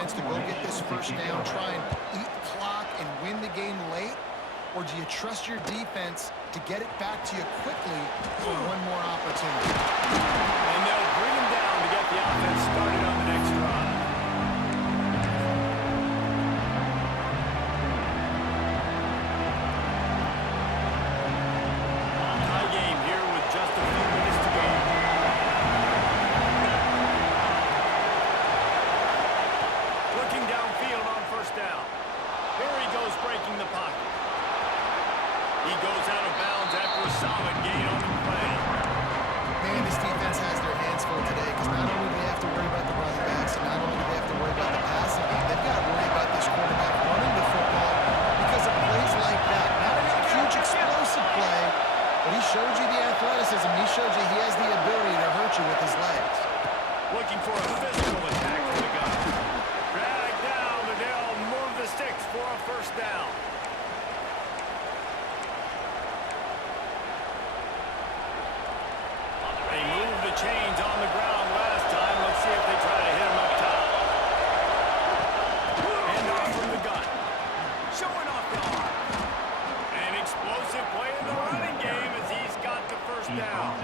defense to go get this first down, try and eat the clock and win the game late? Or do you trust your defense to get it back to you quickly for one more opportunity? And they'll bring him down to get the offense started on the next drive. Tie game here with just a few minutes to go. Looking downfield on first down. Here he goes breaking the pocket. He goes out of bounds after a solid gain on the play. Man, this defense has their hands full today because not only do they have to worry about the running backs and not only do they have to worry about the passing game, they've got to worry about this quarterback running the football because of plays like that. Not a huge explosive play, but he showed you the athleticism. He showed you he has the ability to hurt you with his legs. Looking for a physical attack from the gun. Drag down, but they'll move the sticks for a first down. They moved the chains on the ground last time. Let's see if they try to hit him up top. And off from the gun. Showing off the arm. An explosive play in the running game as he's got the first down.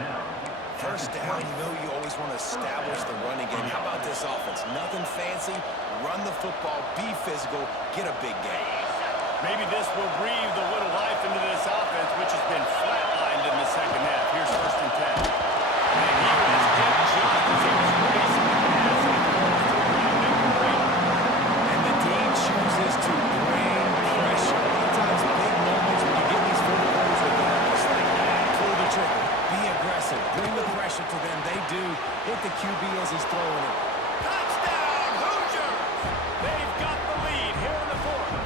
First down, you know you always want to establish the running game. How about this offense? Nothing fancy. Run the football, be physical, get a big gain. Maybe this will breathe a little life into this offense, which has been flatlined in the second half. Here's first and 10. And he was hit just as he was racing the pass and throws to the ground incomplete. And the team chooses to bring pressure. A lot of times, big moments when you get these football goals regardless, like pull the trigger, be aggressive, bring the pressure to them. They do. Hit the QB as he's throwing it. Touchdown, Hoosiers! They've got the lead here in the fourth.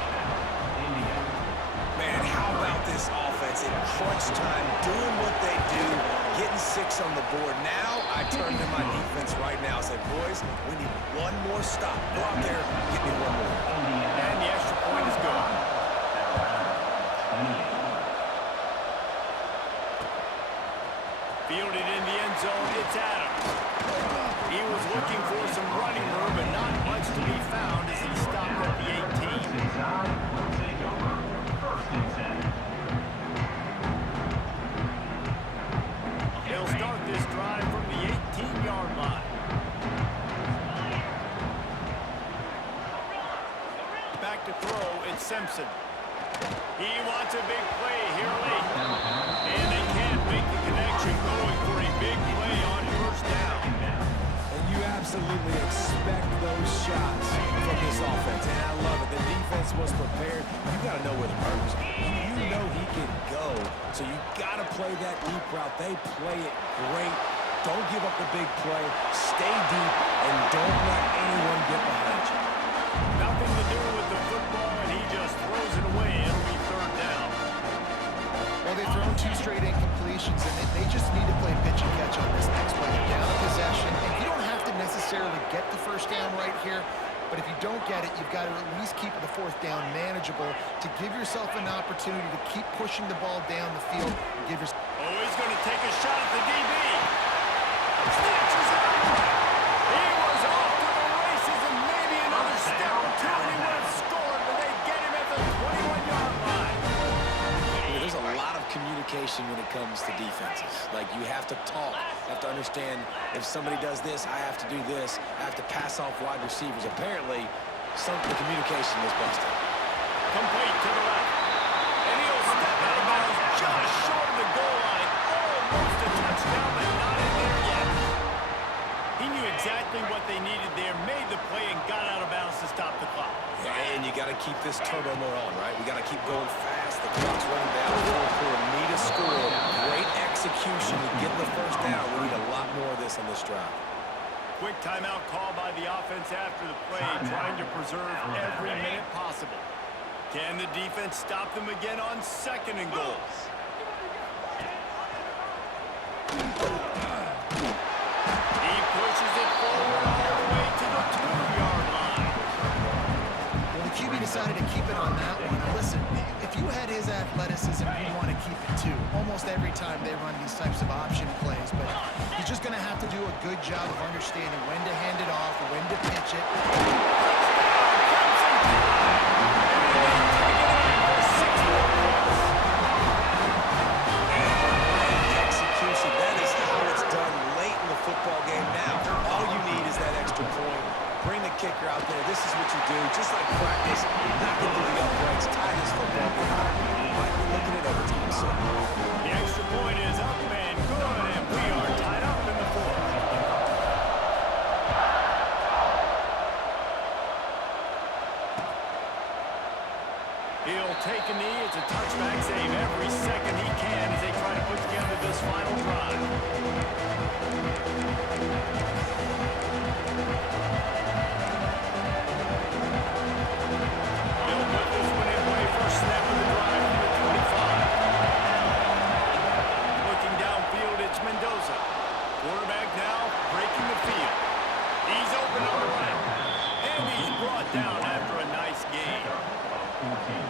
Man, how about this offense in crunch time, doing what they do, getting 6 on the board. Now I turn to my defense right now and say, boys, we need one more stop. Go out there, get me one more. And the extra point is gone. Fielded in the end zone, it's Adams. He was looking for some running room, but not much to be found as he stopped at the 18. They'll start this drive from the 18-yard line. Back to throw, it's Simpson. He wants a big play here late. And they can't make the connection, going for a big play on first down. And you absolutely expect those shots from this offense. And I love it. The defense was prepared. You got to know where the burgers are. You know he can go. So you got to play that deep route. They play it great. Don't give up the big play. Stay deep and don't let anyone get behind you. Nothing to do with the football, and he just throws it away. It'll be third down. Well, they've thrown 2 straight incompletions, and they just need to play pitch and catch on this next play. They're down in possession, and you don't have to necessarily get the first down right here, but if you don't get it, you've got to at least keep the fourth down manageable to give yourself an opportunity to keep pushing the ball down the field. And give yourself. Oh, he's going to take a shot at the DB. Snatches it up. He was off to the races, and maybe another step or two, and he would have scored, but they get him at the 21-yard line. There's a lot of communication when it comes to defenses. Like, you have to talk. You have to understand if somebody does this, I have to do this. I have to pass off wide receivers. Apparently, the communication is busted. Complete to the left. And he'll step out of bounds just short of the goal line. Almost a touchdown, but not in there yet. He knew exactly what they needed there, made the play, and got out of bounds to stop the clock. Yeah, and you got to keep this turbo mode on, right? We got to keep going fast. The clock's running down. Fourth quarter, need a score. Great execution to get the first down. We need a lot more of this on this drive. Quick timeout call by the offense after the play, trying to preserve every minute possible. Can the defense stop them again on 2nd and goal? He pushes it forward all the way to the 2-yard line. Well, the QB decided to keep it on that one. And listen, if you had his athleticism, you'd want to keep it too. Almost every time they run these types of option plays, but he's just going to have to do a good job of understanding when to hand it off, when to pitch it. kicker out there. This is what you do. Just like practice, knock it through the uprights, tie this football game. Might be looking at overtime soon. The extra point is up and good, and we are tied up in the fourth. He'll take a knee. It's a touchback save every second he can as they try to put together this final drive. He'll put this one in play first snap of the drive from the 25. Looking downfield, it's Mendoza. Quarterback now breaking the field. He's open on the right. And he's brought down after a nice gain.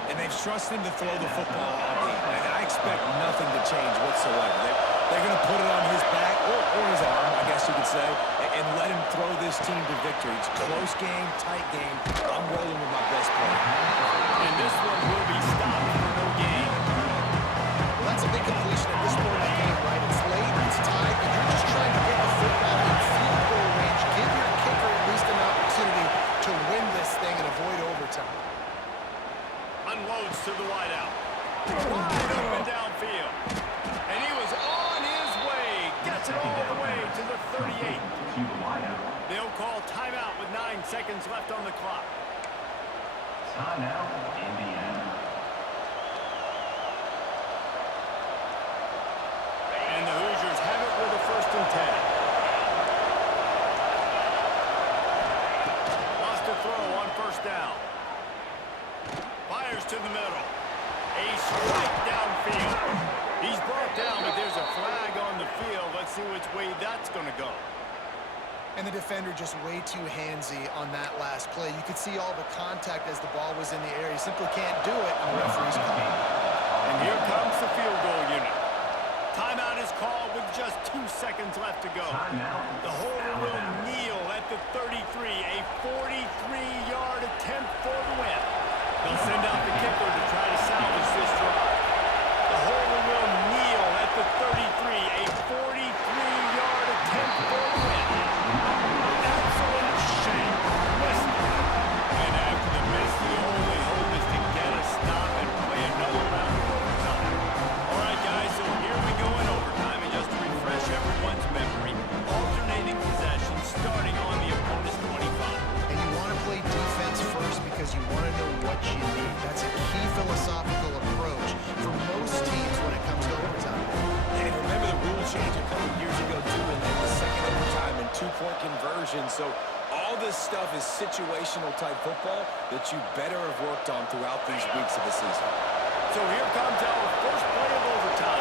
And they've trusted him to throw the football all game. And I expect nothing to change whatsoever. They're going to put it on his back or his arm, I guess you could say, and let him throw this team to victory. It's a close game, tight game. I'm rolling with my best player. And this one will be stopped for no gain. Well, that's a big completion at this point in the game, right? It's late, it's tied, and you're just trying to get the football in field goal range. Give your kicker at least an opportunity to win this thing and avoid overtime. Unloads to the wideout. Wide open downfield. And he was on his way. Gets it all the way to the 38. They'll call timeout with 9 seconds left on the clock. Timeout, Indiana. And the Hoosiers have it with a 1st and 10. Lost a throw on 1st down. Fires to the middle. A strike downfield. He's brought down, but there's a flag on the field. Let's see which way that's going to go. And the defender just way too handsy on that last play. You could see all the contact as the ball was in the air. He simply can't do it, and the referee's call. And here comes the field goal unit. Timeout is called with just 2 seconds left to go. The holder will kneel at the 33, a 43-yard attempt for the win. They'll send out the kicker to try to salvage this drive. The holder will kneel at the 33, a 43-yard attempt for the win. Absolute shame. Missed it. And after the miss, the only hope is to get a stop and play another round of overtime. All right, guys, so here we go in overtime. And just to refresh everyone's memory, alternating possession starting on the opponent's 25. And you want to play defense first because you want to know what you need. That's a key philosophical approach for most teams when it comes to overtime. And remember the rule change a couple years ago, too, in the second overtime and 2-point conversion. So all this stuff is situational type football that you better have worked on throughout these weeks of the season. So here comes our first play of overtime.